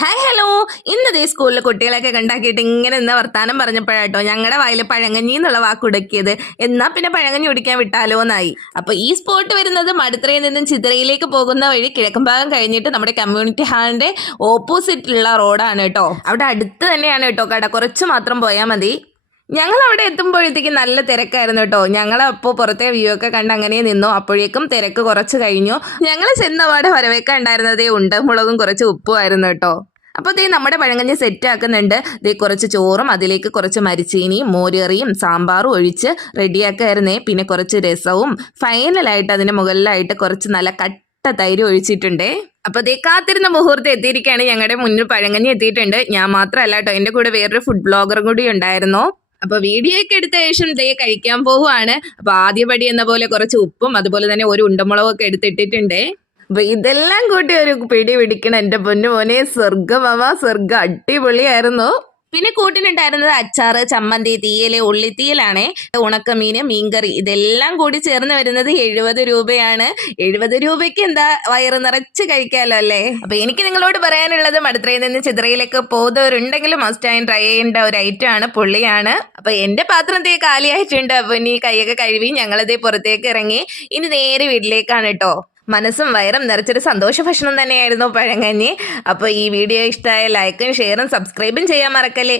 Hi hello. ഇന്നതേ സ്കൂളിൽ കുട്ടികളൊക്കെ കണ്ടാക്കിയിട്ട് ഇങ്ങനെ ഇന്ന് വർത്താനം പറഞ്ഞപ്പോഴാട്ടോ ഞങ്ങളുടെ വായിൽ പഴങ്കഞ്ഞി എന്നുള്ള വാക്ക് ഉടക്കിയത്. എന്നാ പിന്നെ പഴങ്കഞ്ഞി കുടിക്കാൻ വിട്ടാലോ എന്നായി. അപ്പൊ ഈ സ്പോട്ട് വരുന്നത് മടുത്തറയിൽ നിന്നും ചിതറയിലേക്ക് പോകുന്ന വഴി കിഴക്കൻ ഭാഗം കഴിഞ്ഞിട്ട് നമ്മുടെ കമ്മ്യൂണിറ്റി ഹാളിന്റെ ഓപ്പോസിറ്റുള്ള റോഡാണ് കേട്ടോ. അവിടെ അടുത്ത് തന്നെയാണ് കേട്ടോ കട, കുറച്ച് മാത്രം പോയാൽ മതി. ഞങ്ങൾ അവിടെ എത്തുമ്പോഴത്തേക്കും നല്ല തിരക്കായിരുന്നു കേട്ടോ. ഞങ്ങൾ അപ്പോൾ പുറത്തെ വ്യൂ ഒക്കെ കണ്ട് അങ്ങനെ നിന്നു. അപ്പോഴേക്കും തിരക്ക് കുറച്ച് കഴിഞ്ഞു. ഞങ്ങൾ ചെന്നപാടെ വരവേക്കാൻ ഉണ്ടായിരുന്നതേ ഉണ്ട് മുളകും കുറച്ച് ഉപ്പുമായിരുന്നു കേട്ടോ. അപ്പോൾ ദേ നമ്മുടെ പഴങ്കഞ്ഞി സെറ്റ് ആക്കുന്നുണ്ട്. ദേ കുറച്ച് ചോറും അതിലേക്ക് കുറച്ച് മരിച്ചീനിയും മോരുകറിയും സാമ്പാറും ഒഴിച്ച് റെഡിയാക്കായിരുന്നേ. പിന്നെ കുറച്ച് രസവും ഫൈനലായിട്ട് അതിന് മുകളിലായിട്ട് കുറച്ച് നല്ല കട്ട തൈര് ഒഴിച്ചിട്ടുണ്ടേ. അപ്പോൾ ദേ കാത്തിരുന്ന മുഹൂർത്തം എത്തിയിരിക്കുകയാണ്. ഞങ്ങളുടെ മുന്നിൽ പഴങ്കഞ്ഞി എത്തിയിട്ടുണ്ട്. ഞാൻ മാത്രമല്ല കേട്ടോ, എൻ്റെ കൂടെ വേറൊരു ഫുഡ് ബ്ലോഗറും കൂടി ഉണ്ടായിരുന്നു. അപ്പൊ വീഡിയോ ഒക്കെ എടുത്ത ശേഷം ദേ കഴിക്കാൻ പോവുകയാണ്. അപ്പൊ ആദ്യപടി എന്ന പോലെ കുറച്ച് ഉപ്പും അതുപോലെ തന്നെ ഒരു ഉണ്ടമുളകും ഒക്കെ എടുത്തിട്ടിട്ടുണ്ടേ. അപ്പൊ ഇതെല്ലാം കൂട്ടി ഒരു പിടി പിടിക്കണം. എൻ്റെ പൊന്നു മോനെ, സ്വർഗം സ്വർഗം, അടിപൊളിയായിരുന്നു. പിന്നെ കൂട്ടിനുണ്ടായിരുന്നത് അച്ചാറ്, ചമ്മന്തി, തീയല്, ഉള്ളിത്തീയലാണേ, ഉണക്കമീന്, മീൻകറി, ഇതെല്ലാം കൂടി ചേർന്ന് വരുന്നത് 70 രൂപയാണ്. 70 രൂപയ്ക്ക് എന്താ വയറ് നിറച്ച് കഴിക്കാമല്ലോ അല്ലേ. അപ്പൊ എനിക്ക് നിങ്ങളോട് പറയാനുള്ളത്, മടുത്തറയിൽ നിന്ന് ചിതറയിലേക്ക് പോകുന്നവരുണ്ടെങ്കിലും മസ്റ്റ് ആൻഡ് ട്രൈ ചെയ്യേണ്ട ഒരു ഐറ്റം ആണ്, പുള്ളിയാണ്. അപ്പൊ എന്റെ പാത്രം തേ കാലിയായിട്ടുണ്ട്. അപ്പൊ ഇനി കൈയൊക്കെ കഴുകി ഞങ്ങളതേ പുറത്തേക്ക് ഇറങ്ങി. ഇനി നേരെ വീട്ടിലേക്കാണ് കേട്ടോ. മനസ്സും വയറും നിറച്ചൊരു സന്തോഷ ഭക്ഷണം തന്നെയായിരുന്നു പഴങ്കഞ്ഞി. അപ്പോൾ ഈ വീഡിയോ ഇഷ്ടമായ ലൈക്കും ഷെയറും സബ്സ്ക്രൈബും ചെയ്യാൻ മറക്കല്ലേ.